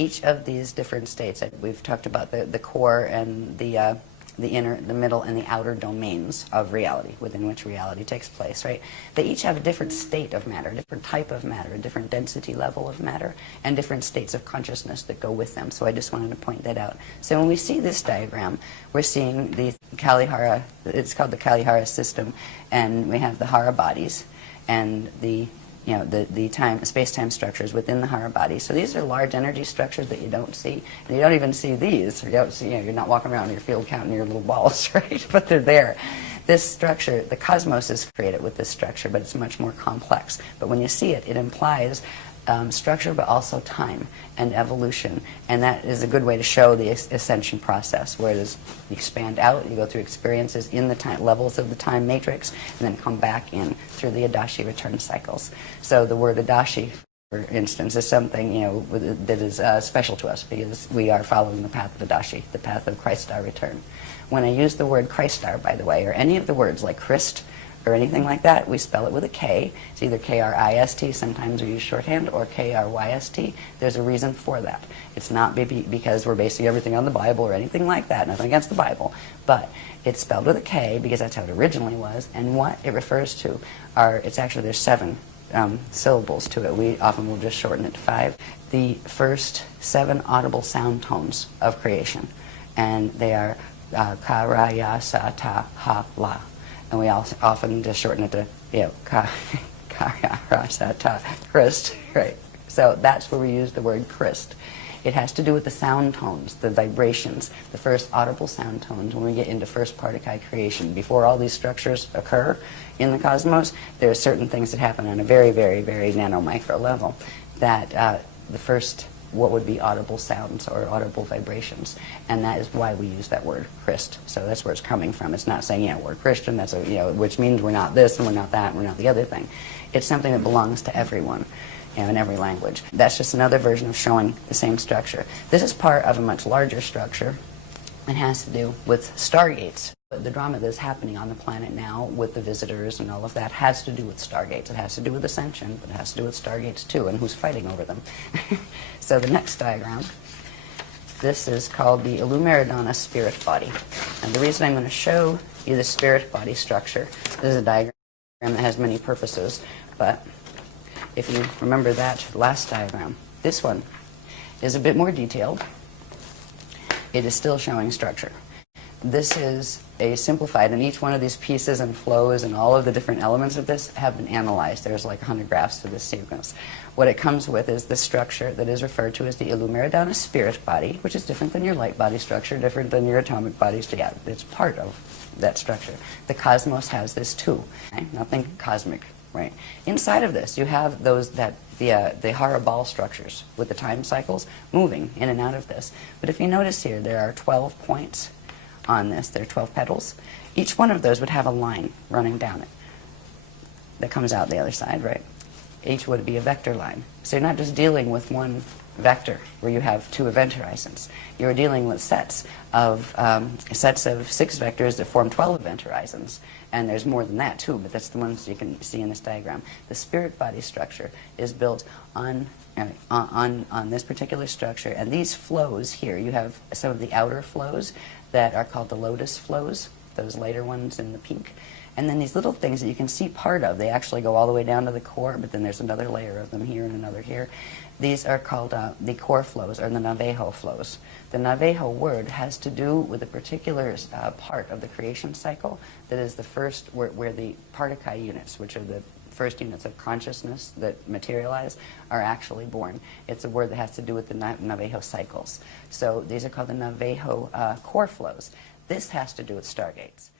each of these different states, we've talked about the core and the inner, the middle, and the outer domains of reality, within which reality takes place, right? They each have a different state of matter, a different type of matter, a different density level of matter, and different states of consciousness that go with them. So I just wanted to point that out. So when we see this diagram, we're seeing the Kalihara, it's called the Kalihara system, and we have the Hara bodies, and the space-time structures within the Hara body. So these are large energy structures that you don't see. And you don't even see these. You don't see, you're not walking around in your field counting your little balls, right? But they're there. This structure, the cosmos is created with this structure, but it's much more complex. But when you see it, it implies structure, but also time and evolution. And that is a good way to show the ascension process, where it is, you expand out, you go through experiences in the time levels of the time matrix, and then come back in through the Adashi return cycles. So the word Adashi, for instance, is something that is special to us, because we are following the path of Adashi, the path of Christ-star return. When I use the word Christ-star, by the way, or any of the words like Christ, or anything like that, we spell it with a K. It's either K-R-I-S-T, sometimes we use shorthand, or K-R-Y-S-T. There's a reason for that. It's not because we're basing everything on the Bible or anything like that, nothing against the Bible, but it's spelled with a K because that's how it originally was, and what it refers to there's 7 syllables to it. We often will just shorten it to 5. The first 7 audible sound tones of creation, and they are Ka, Ra, Ya, Sa, Ta, Ha, La. And we also often just shorten it to, Christ, right? So that's where we use the word Christ. It has to do with the sound tones, the vibrations, the first audible sound tones when we get into first particle creation. Before all these structures occur in the cosmos, there are certain things that happen on a very, very, very nano-micro level that the first what would be audible sounds or audible vibrations, and that is why we use that word Christ. So that's where it's coming from. It's not saying, we're Christian, that's which means we're not this and we're not that and we're not the other thing. It's something that belongs to everyone, in every language. That's just another version of showing the same structure. This is part of a much larger structure and has to do with stargates. The drama that's happening on the planet now with the visitors and all of that has to do with stargates. It has to do with ascension, but it has to do with stargates too, and who's fighting over them. So the next diagram, this is called the Illumeridana spirit body. And the reason I'm going to show you the spirit body structure, this is a diagram that has many purposes, but if you remember that last diagram, this one is a bit more detailed. It is still showing structure. This is a simplified, and each one of these pieces and flows and all of the different elements of this have been analyzed. There's like 100 graphs to this sequence. What it comes with is the structure that is referred to as the Illumeridana spirit body, which is different than your light body structure, different than your atomic body structure. Yeah, it's part of that structure. The cosmos has this too. Right? Nothing cosmic, right? Inside of this, you have the Hara ball structures with the time cycles moving in and out of this. But if you notice here, there are 12 points on this. There are 12 petals. Each one of those would have a line running down it that comes out the other side, right? Each would be a vector line. So you're not just dealing with one vector where you have 2 event horizons. You're dealing with sets of 6 vectors that form 12 event horizons. And there's more than that too, but that's the ones you can see in this diagram. The spirit body structure is built on this particular structure, and these flows here, you have some of the outer flows that are called the lotus flows, those later ones in the pink. And then these little things that you can see part of, they actually go all the way down to the core, but then there's another layer of them here and another here. These are called the core flows, or the Navajo flows. The Navajo word has to do with a particular part of the creation cycle that is the first, where the particle units, which are the first units of consciousness that materialize, are actually born. It's a word that has to do with the Navajo cycles. So these are called the Navajo core flows. This has to do with stargates.